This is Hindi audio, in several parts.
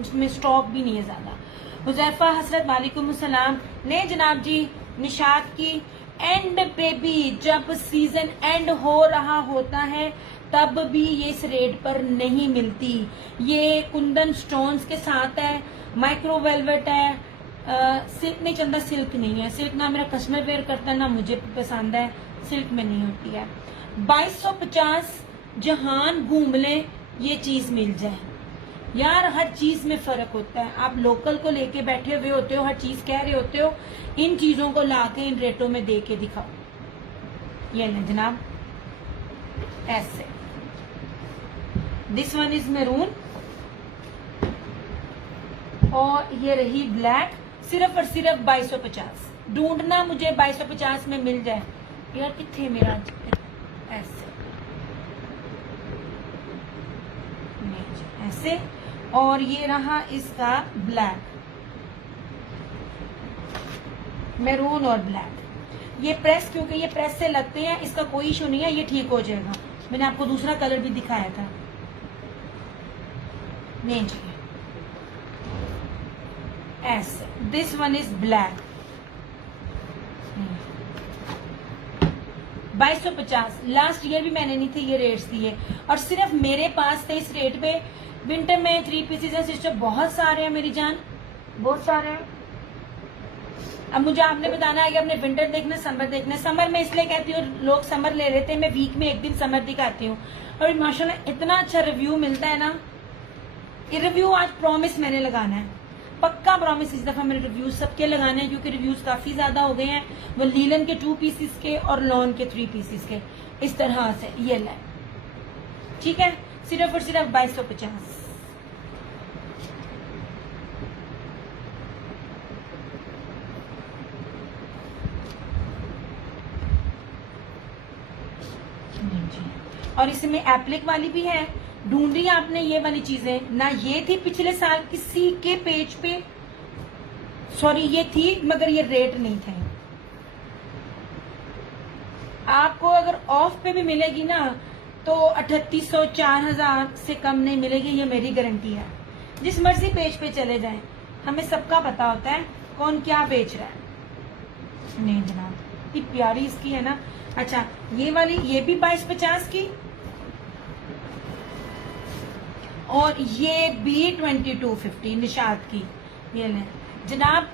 उसमें स्टॉक भी नहीं है ज्यादा। हुजैफा हसरत वालेकुम सलाम। ने जनाब जी निशात की एंड बेबी, जब सीजन एंड हो रहा होता है तब भी ये इस रेट पर नहीं मिलती। ये कुंदन स्टोन्स के साथ है, माइक्रो वेलवेट है, सिल्क नहीं चलता, सिल्क नहीं है, सिल्क ना मेरा कस्टमर वेयर करता है ना मुझे पसंद है, सिल्क में नहीं होती है। 2250 जहान घूम ले ये चीज मिल जाए यार। हर चीज में फर्क होता है। आप लोकल को लेके बैठे हुए होते हो, हर चीज कह रहे होते हो, इन चीजों को लाके इन रेटों में दे के दिखाओ। ये ले जनाब ऐसे। दिस वन इज मैरून और ये रही ब्लैक, सिर्फ और सिर्फ 2250। ढूंढना मुझे 2250 में मिल जाए यार। कितने मेरा ऐसे ऐसे। और ये रहा इसका ब्लैक, मैरून और ब्लैक। ये प्रेस, क्योंकि ये प्रेस से लगते हैं, इसका कोई इशू नहीं है, ये ठीक हो जाएगा। मैंने आपको दूसरा कलर भी दिखाया था। नहीं जी ऐसे। This one is black 2250। Last year भी मैंने नहीं थे ये रेट्स दिए और सिर्फ मेरे पास थे इस रेट पे। विंटर में 3 पीसेज हैं सिस्टर, बहुत सारे हैं मेरी जान, बहुत सारे हैं। अब मुझे आपने बताना है कि आपने विंटर देखना, समर देखना। समर में इसलिए कहती हूँ, लोग समर ले लेते हैं, मैं वीक में एक दिन समर दिखाती हूँ और माशाल्लाह इतना अच्छा रिव्यू मिलता है ना। ये रिव्यू आज प्रॉमिस मैंने लगाना है, पक्का प्रॉमिस इस दफा मेरे रिव्यूज सबके लगाने हैं, क्योंकि रिव्यूज काफी ज्यादा हो गए हैं। वो लीलन के 2 पीसेस के और लॉन के 3 पीसेस के, इस तरह से ये ले। ठीक है, सिर्फ और सिर्फ 2250। और इसमें एप्लिक वाली भी है। ढूंढी आपने ये वाली चीजें ना, ये थी पिछले साल किसी के पेज पे, सॉरी ये थी मगर ये रेट नहीं थे। आपको अगर ऑफ पे भी मिलेगी ना तो 3800 4000 से कम नहीं मिलेगी, ये मेरी गारंटी है। जिस मर्जी पेज पे चले जाएं, हमें सबका पता होता है कौन क्या बेच रहा है। नहीं जनाब, इतनी प्यारी इसकी है ना। अच्छा ये वाली, ये भी 2250 की और ये भी 2250 निशात की। ये ले जनाब,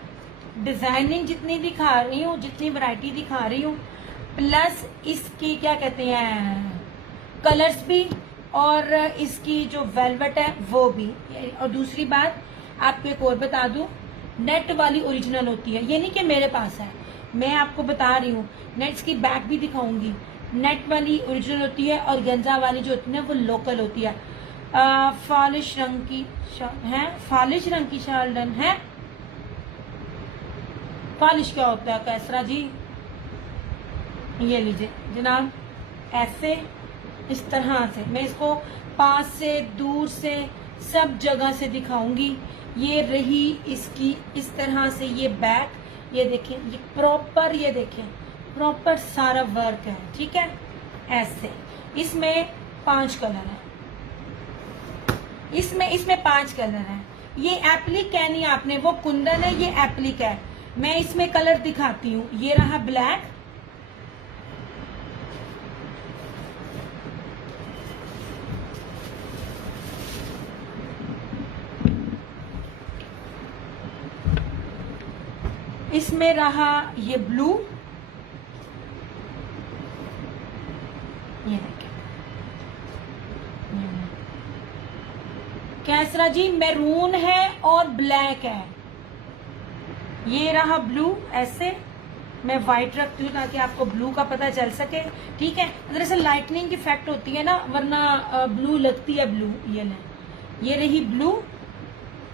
डिजाइनिंग जितनी दिखा रही हूँ, जितनी वैरायटी दिखा रही हूँ, प्लस इसकी क्या कहते हैं कलर्स भी, और इसकी जो वेलवेट है वो भी। और दूसरी बात आपको एक और बता दूं, नेट वाली ओरिजिनल होती है, ये नहीं कि मेरे पास है, मैं आपको बता रही हूँ। नेट्स की बैक भी दिखाऊंगी, नेट वाली ओरिजिनल होती है और गेंजा वाली जो होती है वो लोकल होती है। फालिश रंग की है, फालिश रंग की शाल डन है। फालिश क्या होता है कैसरा जी? ये लीजिए जनाब, ऐसे इस तरह से मैं इसको पास से दूर से सब जगह से दिखाऊंगी। ये रही इसकी इस तरह से ये बैक, ये देखें, ये प्रॉपर, ये देखें प्रॉपर सारा वर्क है। ठीक है, ऐसे। इसमें 5 कलर है, इसमें 5 कलर है। ये एप्लिक है नहीं, आपने वो कुंदन है, ये एप्लिक है। मैं इसमें कलर दिखाती हूँ। ये रहा ब्लैक, इसमें रहा ये ब्लू, ये देखिए कैसरा जी मैरून है और ब्लैक है। ये रहा ब्लू, ऐसे मैं व्हाइट रखती हूँ ताकि आपको ब्लू का पता चल सके। ठीक है, दरअसल लाइटनिंग की इफेक्ट होती है ना, वरना ब्लू लगती है ब्लू। ये ले, ये रही ब्लू।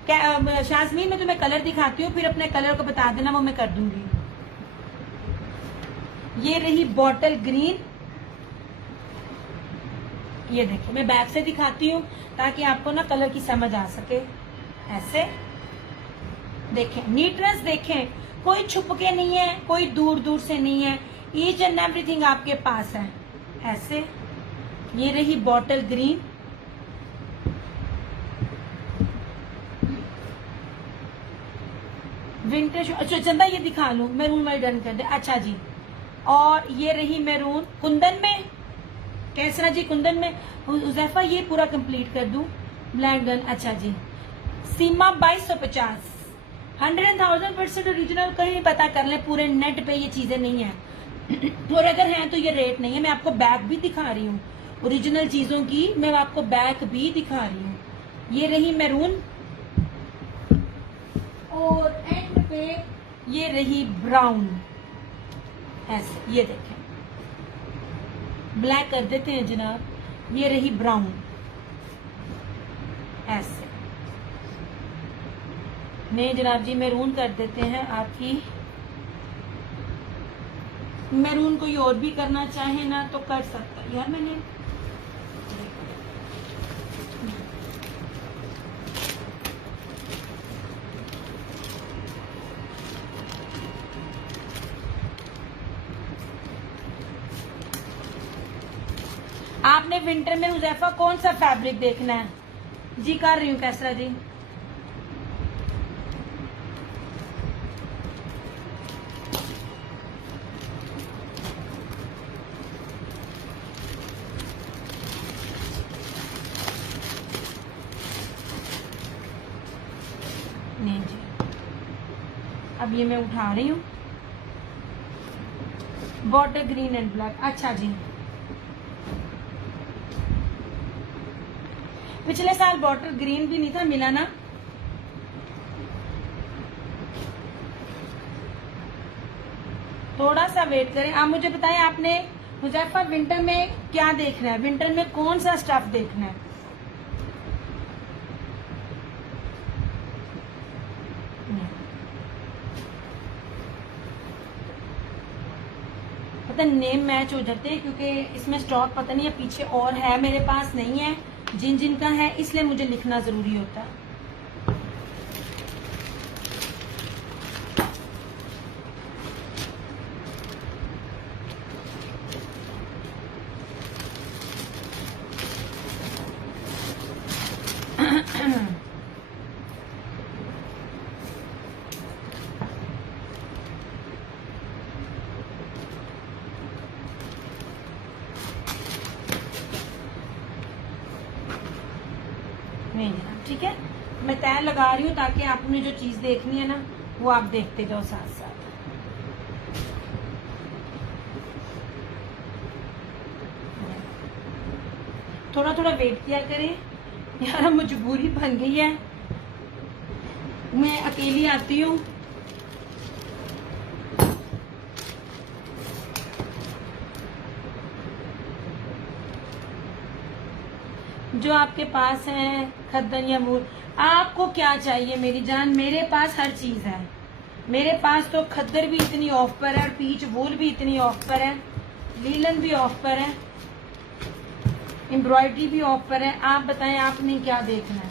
शाजमीन मैं तुम्हें कलर दिखाती हूँ, फिर अपने कलर को बता देना, वो मैं कर दूंगी। ये रही बॉटल ग्रीन, ये देखिए मैं बैक से दिखाती हूँ ताकि आपको ना कलर की समझ आ सके। ऐसे देखें, नीटनेस देखें, कोई छुप के नहीं है, कोई दूर दूर से नहीं है, ईच एंड एवरीथिंग आपके पास है। ऐसे ये रही बॉटल ग्रीन, विंटर, अच्छा चंदा ये दिखा लूं, मैरून में डन कर दे। अच्छा जी, और ये रही मैरून कुंदन में, कैसरा जी कुंदन में। हुजैफा ये पूरा कंप्लीट कर दूं, ब्लैक डन। अच्छा जी, सीमा 2250, 100,000% ओरिजिनल। कहीं पता कर ले, पूरे नेट पे ये चीजें नहीं है और अगर हैं तो ये रेट नहीं है। मैं आपको बैग भी दिखा रही हूँ ओरिजिनल चीजों की, मैं आपको बैग भी दिखा रही हूँ। ये रही मैरून और एंड पे ये रही ब्राउन, ऐसे ये देखें, ब्लैक कर देते हैं जनाब। ये रही ब्राउन, ऐसे नहीं जनाब जी, मैरून कर देते हैं आपकी। मैरून कोई और भी करना चाहे ना तो कर सकता है यार। मैंने आपने विंटर में हुजैफा कौन सा फैब्रिक देखना है जी? कर रही हूँ कैसरा जी। नहीं जी, अब ये मैं उठा रही हूँ, बॉर्डर ग्रीन एंड ब्लैक। अच्छा जी, पिछले साल बॉर्डर ग्रीन भी नहीं था, मिला ना? थोड़ा सा वेट करें। आप मुझे बताएं, आपने हुजैफा विंटर में क्या देखना है? विंटर में कौन सा स्टफ देखना है? पता नेम मैच हो जाते हैं क्योंकि इसमें स्टॉक पता नहीं है, पीछे और है, मेरे पास नहीं है। जिन जिन का है इसलिए मुझे लिखना जरूरी होता है। ठीक है, मैं तय लगा रही हूँ ताकि आपने जो चीज देखनी है ना वो आप देखते जाओ साथ साथ। थोड़ा थोड़ा वेट किया करें यार, मजबूरी बन गई है, मैं अकेली आती हूँ। जो आपके पास है खद्दन या मूल, आपको क्या चाहिए मेरी जान? मेरे पास हर चीज है। मेरे पास तो खद्दर भी इतनी ऑफ पर है और पीच वूल भी इतनी ऑफ पर है, लीलन भी ऑफ पर है, एम्ब्रॉयडरी भी ऑफ पर है। आप बताएं आपने क्या देखना है?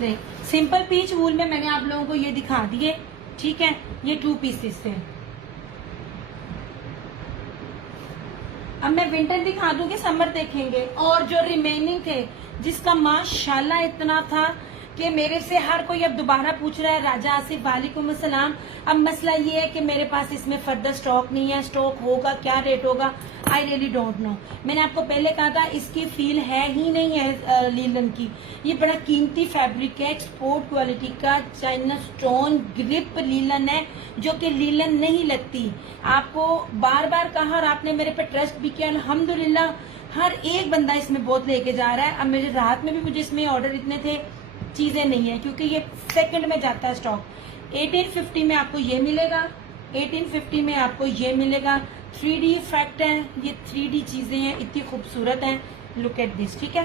देख, सिंपल पीच वूल में मैंने आप लोगों को ये दिखा दिए, ठीक है? ये 2 पीसेस थे। अब मैं विंटर दिखा दूं कि समर देखेंगे? और जो रिमेनिंग थे जिसका माशाल्लाह इतना था कि मेरे से हर कोई अब दोबारा पूछ रहा है, राजा आसिफ वालेकुम अस्सलाम। अब मसला ये है कि मेरे पास इसमें फर्दर स्टॉक नहीं है, स्टॉक होगा, क्या रेट होगा, आई रियली डोंट नो। मैंने आपको पहले कहा था इसकी फील है ही नहीं है लीलन की। ये बड़ा कीमती फैब्रिक है, एक्सपोर्ट क्वालिटी का चाइना स्टोन ग्रिप लीलन है, जो कि लीलन नहीं लगती। आपको बार बार कहा और आपने मेरे पे ट्रस्ट भी किया, अल्हम्दुलिल्लाह हर एक बंदा इसमें बहुत लेके जा रहा है। अब मेरे रात में भी मुझे इसमें ऑर्डर इतने थे, चीजें नहीं है क्योंकि ये सेकंड में जाता है स्टॉक। 1850 में आपको ये मिलेगा, 1850 में आपको ये मिलेगा। 3D इफेक्ट है, ये 3D चीजें हैं, इतनी खूबसूरत हैं। लुक एट दिस, ठीक है?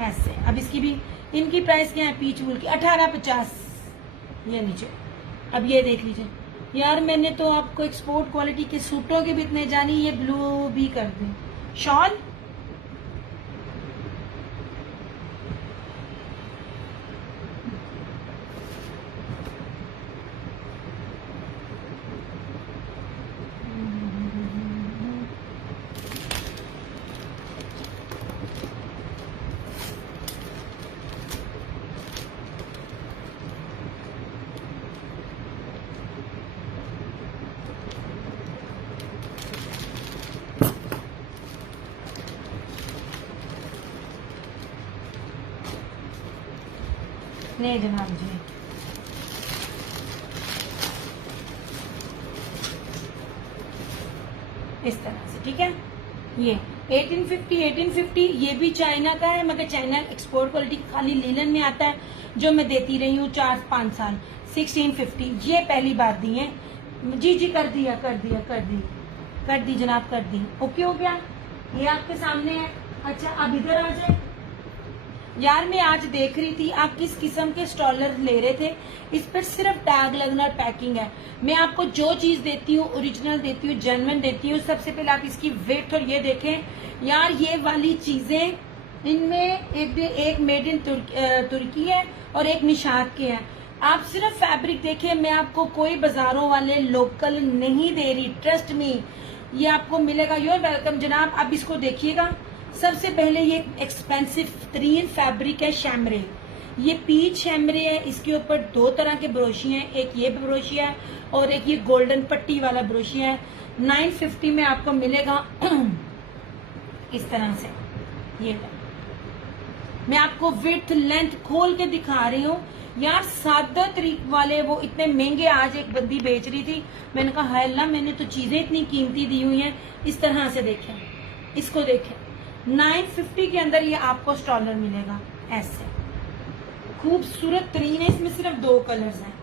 ऐसे अब इसकी भी, इनकी प्राइस क्या है पीच वूल की? 1850 ये नीचे। अब ये देख लीजिए यार, मैंने तो आपको एक्सपोर्ट क्वालिटी के सूटों के भी इतने जानी, ये ब्लू भी कर दें। शॉल नहीं जनाब जी, इस तरह से, ठीक है। ये 1850 ये भी चाइना का है, मगर चाइना एक्सपोर्ट क्वालिटी खाली लीलन में आता है, जो मैं देती रही हूँ 4-5 साल। 1650 ये पहली बार दी है जी। जी कर दी जनाब, कर दी। ओके हो गया, ये आपके सामने है। अच्छा अब इधर आ जाए यार, मैं आज देख रही थी आप किस किस्म के स्टॉलर ले रहे थे, इस पर सिर्फ टैग लगना और पैकिंग है। मैं आपको जो चीज देती हूँ ओरिजिनल देती हूँ, जेन्युइन देती हूँ। सबसे पहले आप इसकी वेट और ये देखें यार, ये वाली चीजें इनमें एक मेड इन तुर्की है और एक निशात के है। आप सिर्फ फैब्रिक देखें, मैं आपको कोई बाजारों वाले लोकल नहीं दे रही, ट्रस्ट मी, ये आपको मिलेगा। यूर वेलकम जनाब। अब इसको देखिएगा, सबसे पहले ये एक्सपेंसिव तरीन फैब्रिक है शैमरे, ये पीच शैमरे है। इसके ऊपर 2 तरह के ब्रोशी हैं, एक ये ब्रोशी है और एक ये गोल्डन पट्टी वाला ब्रोशी है। 950 में आपको मिलेगा इस तरह से। ये मैं आपको विड्थ लेंथ खोल के दिखा रही हूँ यार। सादा तरीक वाले वो इतने महंगे, आज एक बंदी बेच रही थी, मैंने कहा हाय अल्लाह, मैंने तो चीजें इतनी कीमती दी हुई हैं। इस तरह से देखें, इसको देखें, 950 के अंदर ये आपको स्टॉलर मिलेगा ऐसे खूबसूरत तरीन है। इसमें सिर्फ 2 कलर्स हैं,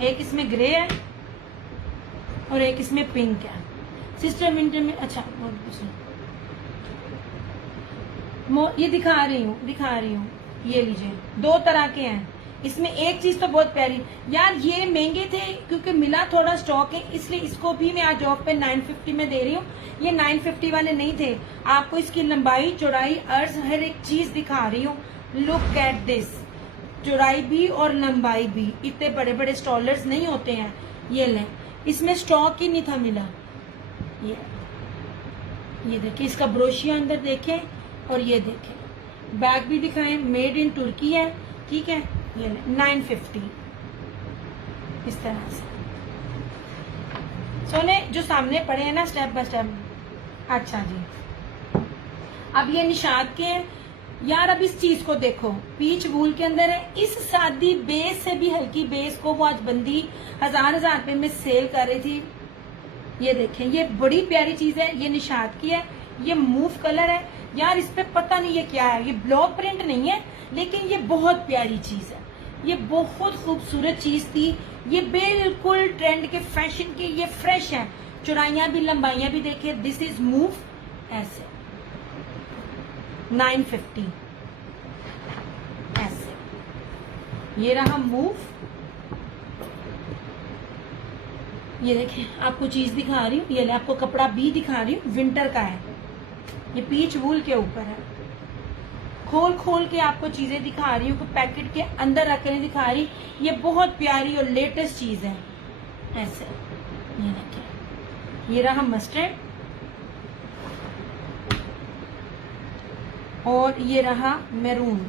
एक इसमें ग्रे है और एक इसमें पिंक है। सिस्टर विंटर में अच्छा ये दिखा रही हूँ, ये लीजिए 2 तरह के हैं। इसमें एक चीज तो बहुत प्यारी यार, ये महंगे थे क्योंकि मिला थोड़ा स्टॉक है, इसलिए इसको भी मैं आज ऑफ पे 950 में दे रही हूँ। ये 950 वाले नहीं थे, आपको इसकी लंबाई चौड़ाई अर्ज हर एक चीज दिखा रही हूँ। लुक एट दिस, चौड़ाई भी और लंबाई भी, इतने बड़े बड़े स्टॉलर्स नहीं होते हैं। ये लें, इसमें स्टॉक ही नहीं था मिला। ये देखिए, इसका ब्रोशिया अंदर देखें और ये देखें, बैग भी दिखाएं, मेड इन तुर्की है, ठीक है। ये 950 इस तरह से। सोने जो सामने पड़े हैं ना स्टेप बाय स्टेप। अच्छा जी, अब ये निशात के हैं यार। अब इस चीज को देखो, पीच वूल के अंदर है। इस सादी बेस से भी हल्की बेस को वो आज बंदी 1000 रुपए में सेल कर रही थी। ये देखें, ये बड़ी प्यारी चीज है, ये निशात की है, ये मूव कलर है यार। इस पे पता नहीं ये क्या है, ये ब्लॉक प्रिंट नहीं है, लेकिन ये बहुत प्यारी चीज है, ये बहुत खूबसूरत चीज थी। ये बिल्कुल ट्रेंड के, फैशन के, ये फ्रेश है। चौड़ाइयां भी लंबाइयां भी देखिए, दिस इज मूव ऐसे 950 ऐसे। ये रहा मूव, ये देखें, आपको चीज दिखा रही हूँ, ये आपको कपड़ा भी दिखा रही हूँ, विंटर का है, ये पीच वूल के ऊपर है। खोल खोल के आपको चीजें दिखा रही हूँ, पैकेट के अंदर रख के दिखा रही। ये बहुत प्यारी और लेटेस्ट चीज है ऐसे। ये देखिए, ये रहा मस्टर्ड और ये रहा मैरून।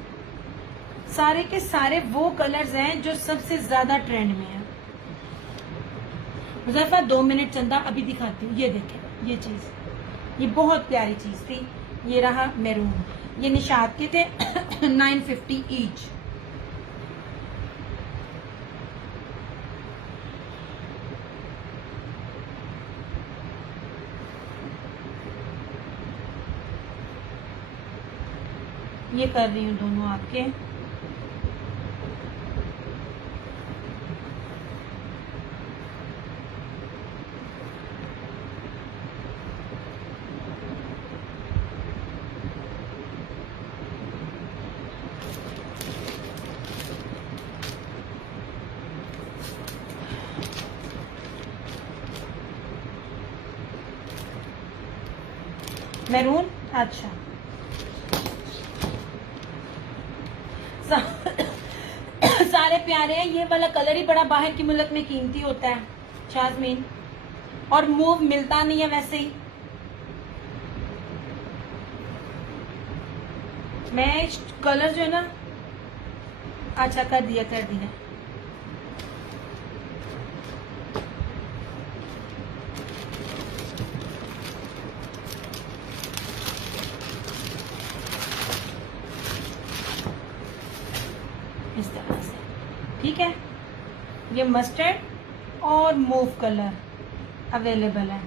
सारे के सारे वो कलर्स हैं जो सबसे ज्यादा ट्रेंड में है। मुजफ्फर 2 मिनट चंदा, अभी दिखाती हूँ। ये देखें, ये चीज, ये बहुत प्यारी चीज थी। ये रहा मैरून, ये निशात के थे 950 ईच। ये कर रही हूँ दोनों आपके। मैरून, अच्छा सारे प्यारे हैं। ये वाला कलर ही बड़ा बाहर की मुल्क में कीमती होता है शाजमीन, और मूव मिलता नहीं है वैसे ही। मैं कलर जो है ना, अच्छा कर दिया। इस तरह ठीक है। ये मस्टर्ड और मूव कलर अवेलेबल है।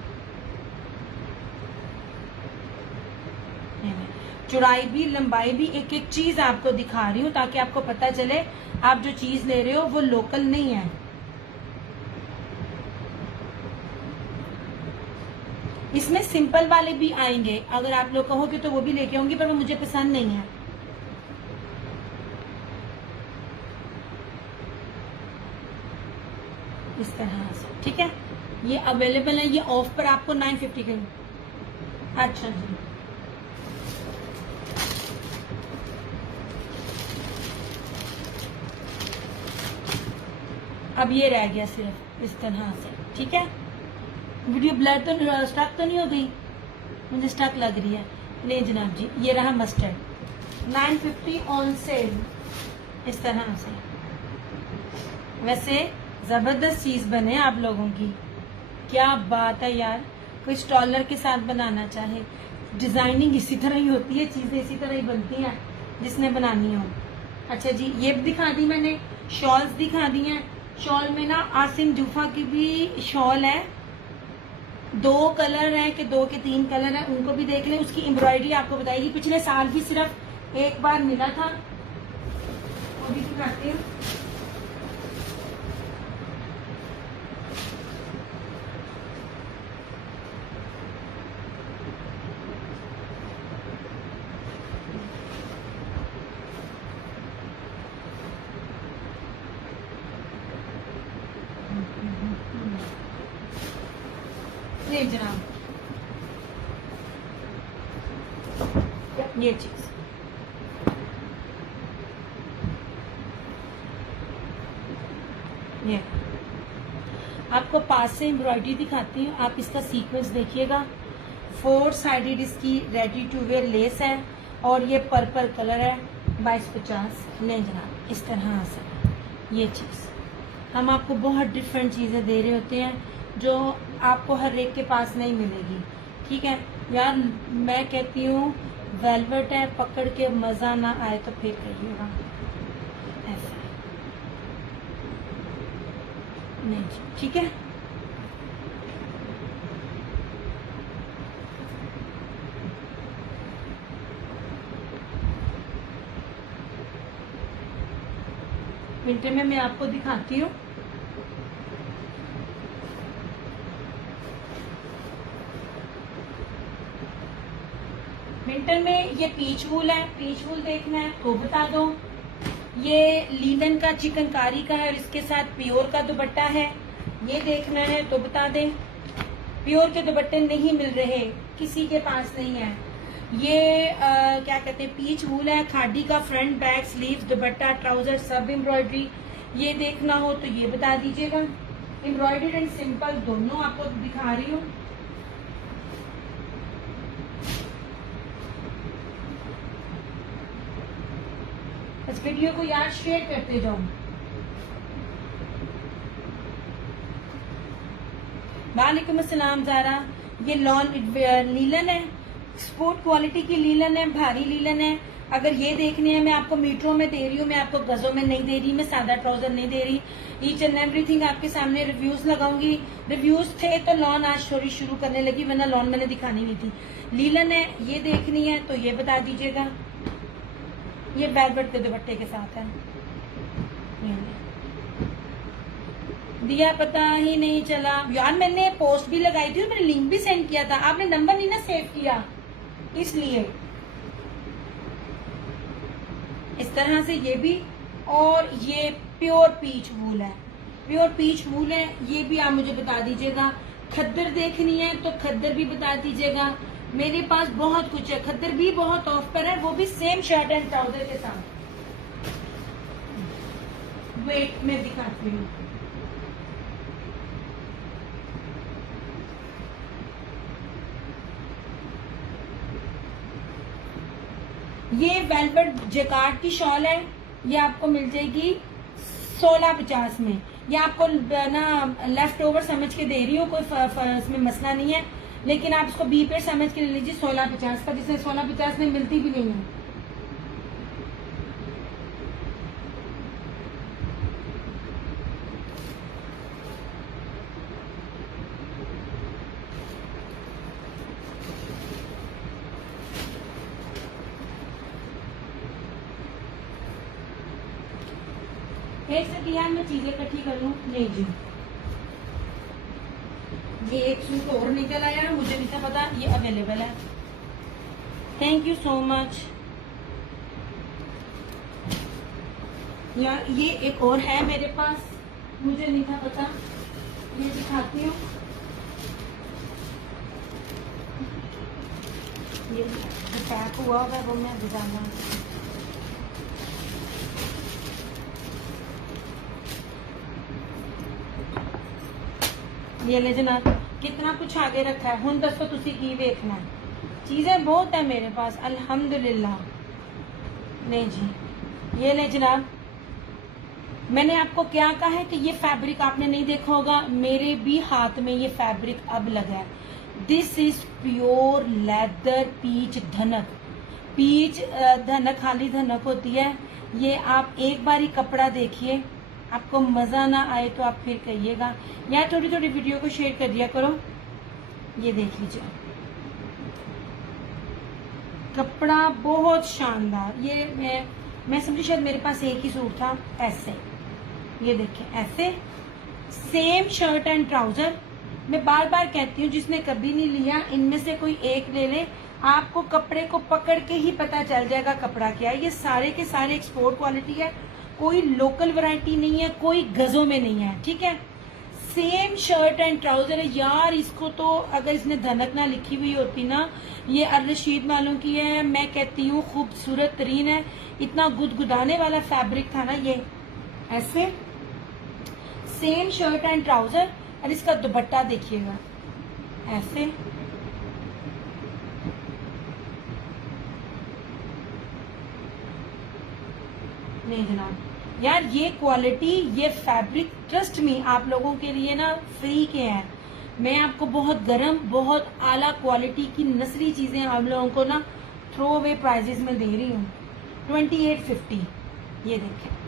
चौड़ाई भी लंबाई भी, एक एक चीज आपको दिखा रही हूँ ताकि आपको पता चले आप जो चीज ले रहे हो वो लोकल नहीं है। इसमें सिंपल वाले भी आएंगे, अगर आप लोग कहोगे तो वो भी लेके आऊंगी, पर वो मुझे पसंद नहीं है। इस तरह से, ठीक है। ये अवेलेबल है, ये ऑफ पर आपको 950 के। अच्छा जी, अब ये रह गया सिर्फ इस तरह से, ठीक है। वीडियो ब्लर तो स्टक तो नहीं हो गई? मुझे स्टक लग रही है। नहीं जनाब जी, ये रहा मस्टर्ड 950 ऑन सेल, इस तरह से। वैसे जबरदस्त चीज बने आप लोगों की, क्या बात है यार। कोई स्टॉलर के साथ बनाना चाहे, डिजाइनिंग इसी तरह ही होती है, चीजें इसी तरह ही बनती हैं जिसने बनानी हो। अच्छा जी, ये दिखा दी मैंने, शॉल्स दिखा दी हैं। शॉल में ना आसिम जूफा की भी शॉल है, 2 कलर है कि 2 के 3 कलर है, उनको भी देख लें। उसकी एम्ब्रॉयडरी आपको बताएगी, पिछले साल भी सिर्फ एक बार मिला था, वो भी दिखाती हूँ। नहीं जनाब, ये चीज ये आपको पास से एम्ब्रॉयडरी दिखाती हूँ, आप इसका सीक्वेंस देखिएगा। 4 साइडेड इसकी रेडी टू वेयर लेस है और ये पर्पल कलर है 2250। नहीं जनाब, इस तरह से ये चीज हम आपको बहुत डिफरेंट चीजें दे रहे होते हैं जो आपको हर एक के पास नहीं मिलेगी, ठीक है यार। मैं कहती हूँ वेलवेट है, पकड़ के मजा ना आए तो फिर कहिएगा। ऐसा नहीं, ठीक है। विंटर में मैं आपको दिखाती हूँ। विंटर में ये पीच वूल है, पीच वूल देखना है तो बता दो। ये लीलन का चिकनकारी का है और इसके साथ प्योर का दुपट्टा है, ये देखना है तो बता दें। प्योर के दुपट्टे नहीं मिल रहे, किसी के पास नहीं है। ये क्या कहते हैं, पीच वूल है, खादी का, फ्रंट बैक स्लीव्स दुपट्टा ट्राउजर सब एम्ब्रॉयडरी। ये देखना हो तो ये बता दीजिएगा। एम्ब्रॉयडर्ड एंड सिंपल दोनों आपको दिखा रही हूँ। इस वीडियो को यार शेयर करते जाओ। वालेकुम अस्सलाम ज़ारा, ये लॉन लीलन है, स्पोर्ट क्वालिटी की लीलन है, भारी लीलन है। अगर ये देखनी है, मैं आपको मीटरों में दे रही हूँ, मैं आपको गजों में नहीं दे रही, मैं सादा ट्राउजर नहीं दे रही। ईच एंड एवरीथिंग आपके सामने रिव्यूज लगाऊंगी। रिव्यूज थे तो लॉन आज स्टोरी शुरू करने लगी, वरना लॉन मैंने दिखानी नहीं थी। लीलन है, ये देखनी है तो ये बता दीजिएगा। ये वेलवेट के दुपट्टे के साथ है। दिया पता ही नहीं चला यार, मैंने पोस्ट भी लगाई थी और मैंने लिंक भी सेंड किया था, आपने नंबर नहीं ना सेव किया, इसलिए। इस तरह से ये भी, और ये प्योर पीच वूल है, प्योर पीच वूल है। ये भी आप मुझे बता दीजिएगा। खद्दर देखनी है तो खद्दर भी बता दीजिएगा। मेरे पास बहुत कुछ है, खद्दर भी बहुत ऑफ पर है, वो भी सेम शर्ट एंड ट्राउजर के साथ। वेट में दिखाती हूँ। ये वेलवेट जैकार्ड की शॉल है, ये आपको मिल जाएगी 1650 में। ये आपको ना लेफ्ट ओवर समझ के दे रही हूँ, कोई इसमें मसला नहीं है, लेकिन आप इसको बी पे समझ के ले लीजिए 1650 का, जिसे 1650 में मिलती भी नहीं है। एक सेकंड यार, मैं चीजें इकट्ठी कर लूं। नहीं जी, ये एक सूट और निकल आया, मुझे नहीं था पता ये अवेलेबल है। थैंक यू सो मच यार। ये एक और है मेरे पास, मुझे नहीं था पता, ये दिखाती हूँ। ये पैक हुआ है वो मैं गुजारना। ये ले जनाब, कितना कुछ आगे रखा है। हुन दसो तुसी की देखना है, चीजें बहुत है मेरे पास अल्हम्दुलिल्लाह। नहीं जी, ये ले जनाब, मैंने आपको क्या कहा है कि ये फैब्रिक आपने नहीं देखा होगा, मेरे भी हाथ में ये फैब्रिक अब लगा है। This is pure leather peach धनक। पीच धनक खाली धनक होती है। ये आप एक बार ही कपड़ा देखिए, आपको मजा ना आए तो आप फिर कहिएगा। यार थोड़ी थोड़ी वीडियो को शेयर कर दिया करो। ये देख लीजिए, कपड़ा बहुत शानदार। ये मैं समझी शायद मेरे पास एक ही सूट था। ऐसे ये देखिए, ऐसे सेम शर्ट एंड ट्राउजर। मैं बार बार कहती हूँ, जिसने कभी नहीं लिया इनमें से कोई एक ले ले, आपको कपड़े को पकड़ के ही पता चल जाएगा कपड़ा क्या है। ये सारे के सारे एक्सपोर्ट क्वालिटी है, कोई लोकल वैरायटी नहीं है, कोई गजों में नहीं है, ठीक है। सेम शर्ट एंड ट्राउजर है यार। इसको तो अगर इसने धनक ना लिखी हुई होती ना, ये अरशीद वालों की है, मैं कहती हूँ खूबसूरत तरीन है। इतना गुदगुदाने वाला फैब्रिक था ना ये। ऐसे सेम शर्ट एंड ट्राउजर, और इसका दुपट्टा देखिएगा ऐसे। नहीं जनाब यार, ये क्वालिटी, ये फैब्रिक ट्रस्ट मी आप लोगों के लिए ना फ्री के हैं। मैं आपको बहुत गर्म, बहुत आला क्वालिटी की नस्ली चीजें आप लोगों को ना थ्रो अवे प्राइजेस में दे रही हूँ। 2850। ये देखें,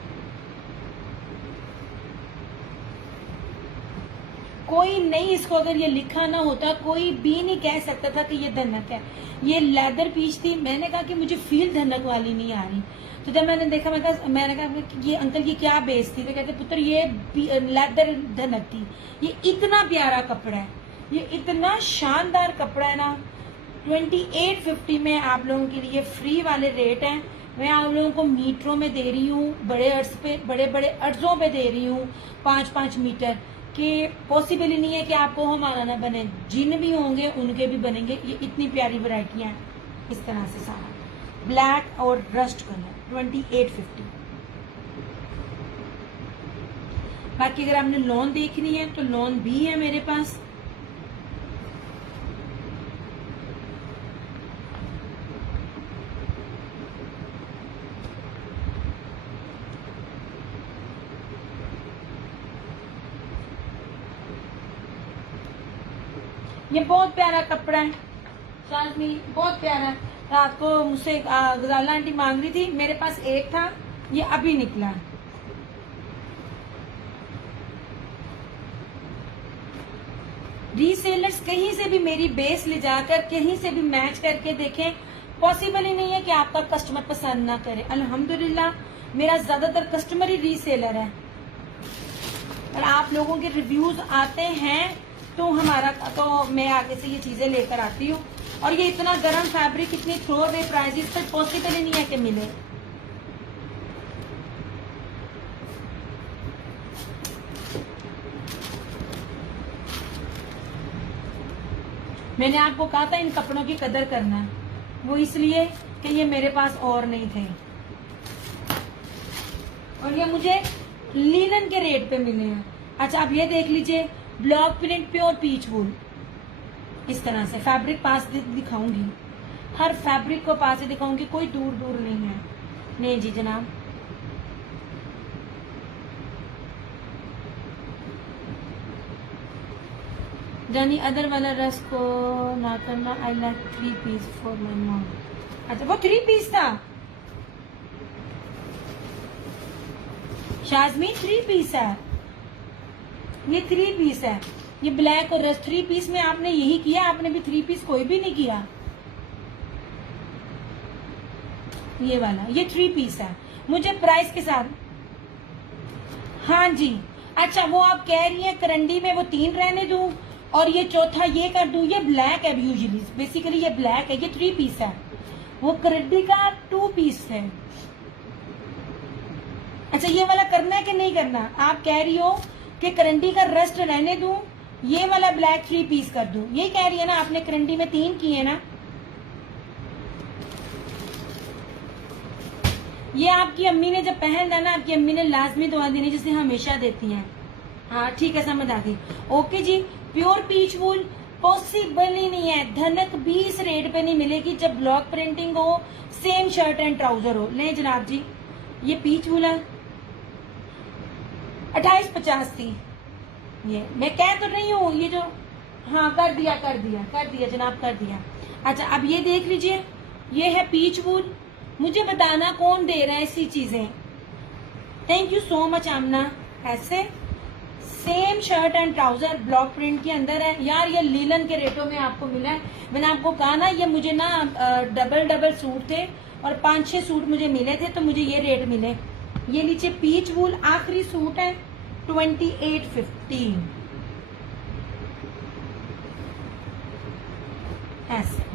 कोई नहीं, इसको अगर ये लिखा ना होता कोई भी नहीं कह सकता था कि ये धनक है। ये लेदर पीच थी। मैंने कहा कि मुझे फील धनक वाली नहीं आ रही, तो जब मैंने देखा मैंने कहा कि ये अंकल ये क्या बेस थी, तो कहते पुत्र ये लेदर धनक थी। ये इतना प्यारा कपड़ा है, ये इतना शानदार कपड़ा है ना। 2850 में आप लोगों के लिए फ्री वाले रेट हैं। मैं आप लोगों को मीटरों में दे रही हूँ, बड़े अर्ज पे, बड़े बड़े अर्जों पे दे रही हूँ, 5-5 मीटर के। पॉसिबल ही नहीं है कि आपको हमारा ना बने, जिन भी होंगे उनके भी बनेंगे। ये इतनी प्यारी वैरायटियां हैं। इस तरह से सारा ब्लैक और रस्ट कलर 2850। बाकी अगर आपने लॉन देखनी है तो लॉन भी है मेरे पास। ये बहुत प्यारा कपड़ा है शाजमी, बहुत प्यारा। रात को मुझसे गजाला आंटी मांग रही थी, मेरे पास एक था, ये अभी निकला। रीसेलर्स कहीं से भी मेरी बेस ले जाकर कहीं से भी मैच करके देखें, पॉसिबल ही नहीं है कि आपका कस्टमर पसंद ना करे। अल्हम्दुलिल्लाह मेरा ज्यादातर कस्टमर ही रीसेलर है, और आप लोगों के रिव्यूज आते हैं तो तो मैं आगे से ये चीजें लेकर आती हूँ। और ये इतना गर्म फैब्रिक इतनी थ्रो अवे प्राइजेस पर पॉसिबल ही नहीं है कि मिले। मैंने आपको कहा था इन कपड़ों की कदर करना है, वो इसलिए कि ये मेरे पास और नहीं थे, और ये मुझे लीलन के रेट पे मिले हैं। अच्छा आप ये देख लीजिए, ब्लॉक प्रिंट प्योर पीच वूल। इस तरह से फैब्रिक पास दिखाऊंगी, हर फैब्रिक को पास से दिखाऊंगी, कोई दूर दूर नहीं है। नहीं जी जनाब, जानी अदर वाला रस को ना करना। I like 3 piece for my mom. अच्छा वो 3 पीस था शाजमी, 3 पीस है ये, 3 पीस है ये ब्लैक और रस। 3 पीस में आपने यही किया, आपने भी 3 पीस कोई भी नहीं किया। ये वाला ये 3 पीस है। मुझे प्राइस के साथ हाँ जी। अच्छा, वो आप कह रही हैं करंडी में वो 3 रहने दूं और ये चौथा ये कर दूं। ये ब्लैक है यूजुअली, बेसिकली ये ब्लैक है, ये 3 पीस है, वो करंडी का 2 पीस है। अच्छा, ये वाला करना है कि नहीं करना? आप कह रही हो कि करंडी का रस्ट रहने दूं, ये वाला ब्लैक 3 पीस कर दूं, यही कह रही है ना आपने? करंडी में 3 किए ना? ये आपकी अम्मी ने जब पहना ना, आपकी अम्मी ने लाजमी दुआ देनी जिसे हमेशा देती हैं। हाँ ठीक है, समझ आ गई। ओके जी। प्योर पीच वूल पॉसिबल ही नहीं है, धनक 20 रेट पे नहीं मिलेगी जब ब्लॉक प्रिंटिंग हो, सेम शर्ट एंड ट्राउजर हो। ले जनाब जी, ये पीच वूल है, 2850 थी। ये मैं कह तो रही हूँ, ये जो हाँ कर दिया जनाब, कर दिया। अच्छा, अब ये देख लीजिए, ये है पीच वूल। मुझे बताना कौन दे रहा है ऐसी चीजें। थैंक यू सो मच आमना। ऐसे same shirt and trouser block print के अंदर है यार। ये लीलन के रेटों में आपको मिला है। मैंने आपको कहा ना, ये मुझे ना डबल सूट थे और 5-6 सूट मुझे मिले थे, तो मुझे ये रेट मिले। ये नीचे पीच वूल आखिरी सूट है, 2850। ऐसे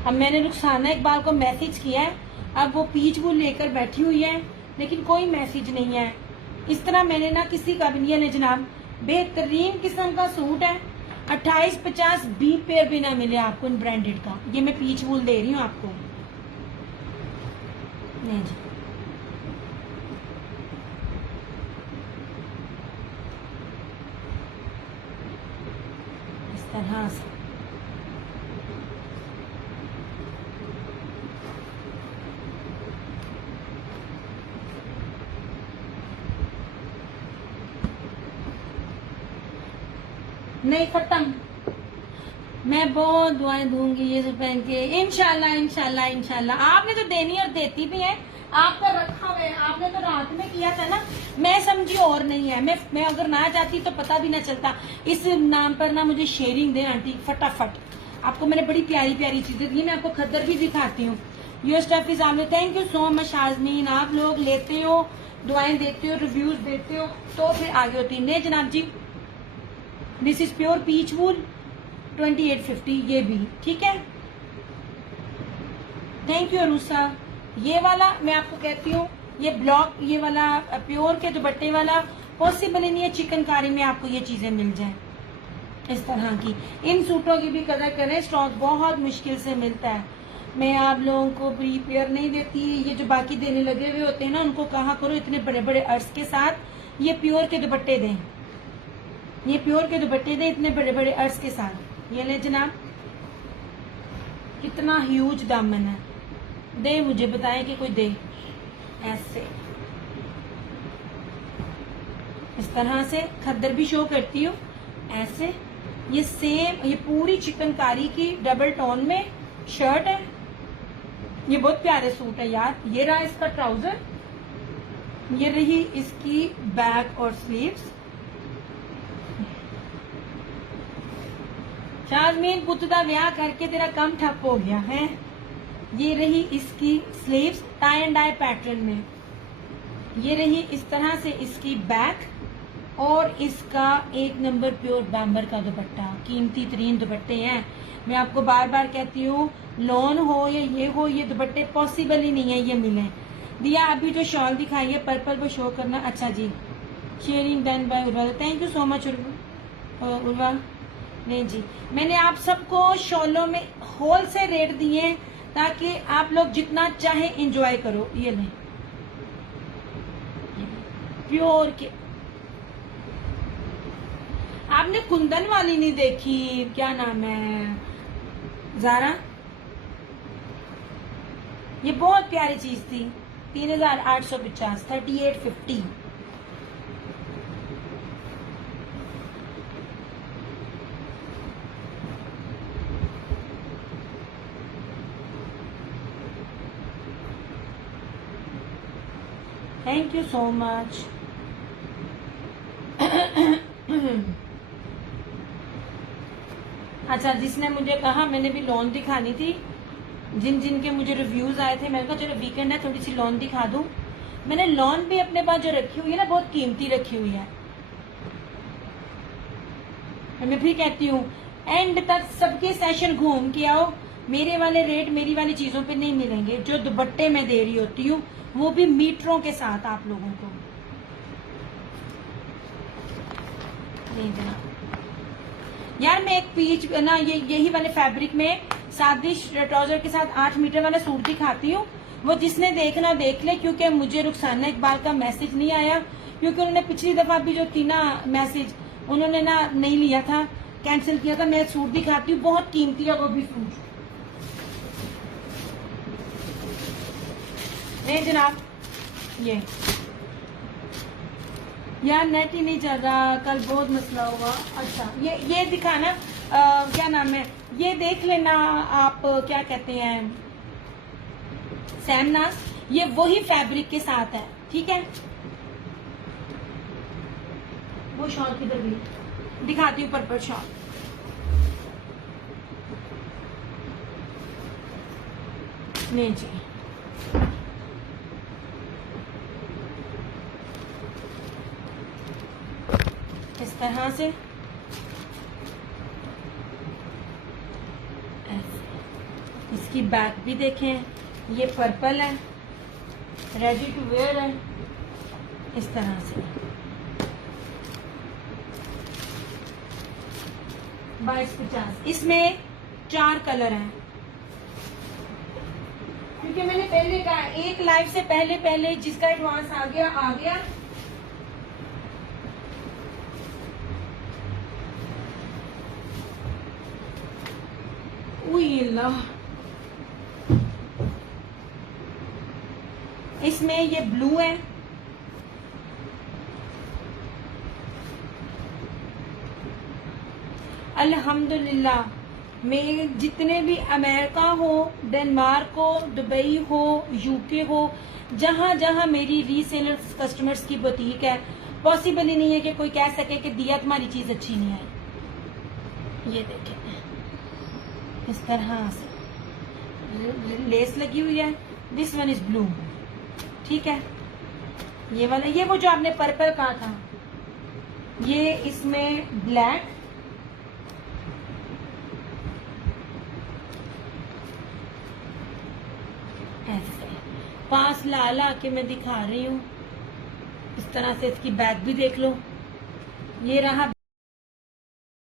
अब मैंने रुखसाना इकबाल को मैसेज किया है, अब वो पीच वूल लेकर बैठी हुई है, लेकिन कोई मैसेज नहीं है। इस तरह मैंने ना किसी का भी नहीं है जनाब। बेहतरीन किस्म का सूट है, 2850 20 पेयर भी ना मिले आपको इन ब्रांडेड का। ये मैं पीच वूल दे रही हूँ आपको। नहीं जी, इस तरह से नहीं खत्म। मैं बहुत दुआएं दूंगी ये सब पहन के, इंशाल्लाह इंशाल्लाह इंशाल्लाह। आपने तो देनी और देती भी है, आपका रखा हुआ है, आपने तो रात में किया था ना। मैं समझी और नहीं है, मैं अगर ना चाहती तो पता भी ना चलता। इस नाम पर ना मुझे शेयरिंग दे आंटी फटाफट। आपको मैंने बड़ी प्यारी प्यारी चीजें दी, मैं आपको खद्दर भी दिखाती हूँ। योर स्टफ इज आमने। Thank you so much Azmeen. आप लोग लेते हो, दुआएं देते हो, रिव्यूज देते हो, तो फिर आगे होती है। नहीं जनाब जी, दिस इज प्योर पीच वूल, 2850। ये भी ठीक है। Thank you Aroosa. ये वाला मैं आपको कहती हूँ, ये ब्लॉक, ये वाला प्योर के दुपट्टे वाला पॉसिबल ही नहीं है चिकनकारी में आपको ये चीजें मिल जाए इस तरह की। इन सूटों की भी कदर करें, स्टॉक बहुत मुश्किल से मिलता है। मैं आप लोगों को प्रीपेयर नहीं देती, ये जो बाकी देने लगे हुए होते हैं ना, उनको कहा करो इतने बड़े बड़े अर्ज के साथ ये प्योर के दुपट्टे दें, ये प्योर के दुपट्टे दें इतने बड़े बड़े अर्ज के साथ। ये ले जनाब, कितना ह्यूज दामन है। दे, मुझे बताएं कि कोई दे। ऐसे इस तरह से खद्दर भी शो करती हूँ। ऐसे ये सेम, ये पूरी चिकनकारी की डबल टोन में शर्ट है। ये बहुत प्यारे सूट है यार। ये रहा इसका ट्राउजर, ये रही इसकी बैक और स्लीव्स। शाजमीन पुत दा ब्याह करके तेरा कम ठप हो गया है। ये रही इसकी sleeves tie and dye pattern में। ये रही इस तरह से इसकी बैक, और इसका 1 नंबर प्योर बैम्बर का दुपट्टा। कीमती तरीन दुपट्टे हैं। मैं आपको बार बार कहती हूँ, लॉन हो या ये हो, ये दुपट्टे पॉसिबल ही नहीं है ये मिले। दिया अभी जो शॉल दिखाई है पर्पल वो शो करना। अच्छा जी, sharing done by Urva. Thank you so much Urva. नहीं जी, मैंने आप सबको शॉलों में होल से रेट दिए हैं ताकि आप लोग जितना चाहे एंजॉय करो। ये लें प्योर के। आपने कुंदन वाली नहीं देखी, क्या नाम है, ज़ारा? ये बहुत प्यारी चीज थी, 3850, 3850। Thank you so much. अच्छा, जिसने मुझे कहा, मैंने भी लॉन दिखानी थी, जिन जिन के मुझे रिव्यूज आए थे, मैंने कहा चलो वीकेंड है थोड़ी सी लॉन दिखा दूं। मैंने लॉन भी अपने पास जो रखी हुई है ना, बहुत कीमती रखी हुई है। मैं फिर कहती हूँ एंड तक सबके सेशन घूम के आओ, मेरे वाले रेट मेरी वाली चीजों पे नहीं मिलेंगे। जो दुपट्टे मैं दे रही होती हूँ वो भी मीटरों के साथ आप लोगों को। नहीं देना यार, मैं एक पीच ना यही वाले फैब्रिक में सादी ट्राउजर के साथ 8 मीटर वाला सूट दिखाती हूँ। वो जिसने देखना देख ले, क्योंकि मुझे रुखसाना इकबाल का मैसेज नहीं आया, क्योंकि उन्होंने पिछली दफा भी जो थी ना मैसेज उन्होंने ना नहीं लिया था, कैंसिल किया था। मैं सूट दिखाती हूँ, बहुत कीमती है वो भी सूट। नहीं जनाब, ये यार नेट ही नहीं चल रहा, कल बहुत मसला हुआ। अच्छा ये दिखाना, क्या नाम है, ये देख लेना आप, क्या कहते हैं सैमनास, ये वही फैब्रिक के साथ है, ठीक है। वो शॉल किधर गई, दिखाती हूँ पर्पल शॉल। नहीं जी, इस तरह से इसकी बैक भी देखें, ये पर्पल है, रेडी टू वेयर है, इस तरह से 2250। इसमें 4 कलर हैं, क्योंकि मैंने पहले कहा एक लाइव से पहले जिसका एडवांस आ गया। इसमें ये ब्लू है, अल्हम्दुलिल्लाह में जितने भी अमेरिका हो, डेनमार्क हो, दुबई हो, यूके हो, जहां जहां मेरी रीसेलर्स कस्टमर्स की बुटीक है, पॉसिबल ही नहीं है कि कोई कह सके कि दिया तुम्हारी चीज अच्छी नहीं है। ये देखें इस तरह से लेस लगी हुई है। दिस वन इज ब्लू, ठीक है। ये वाला, ये वो जो आपने पर्पल कहा था, ये इसमें ब्लैक, ऐसे पास ला के मैं दिखा रही हूँ। इस तरह से इसकी बैक भी देख लो, ये रहा।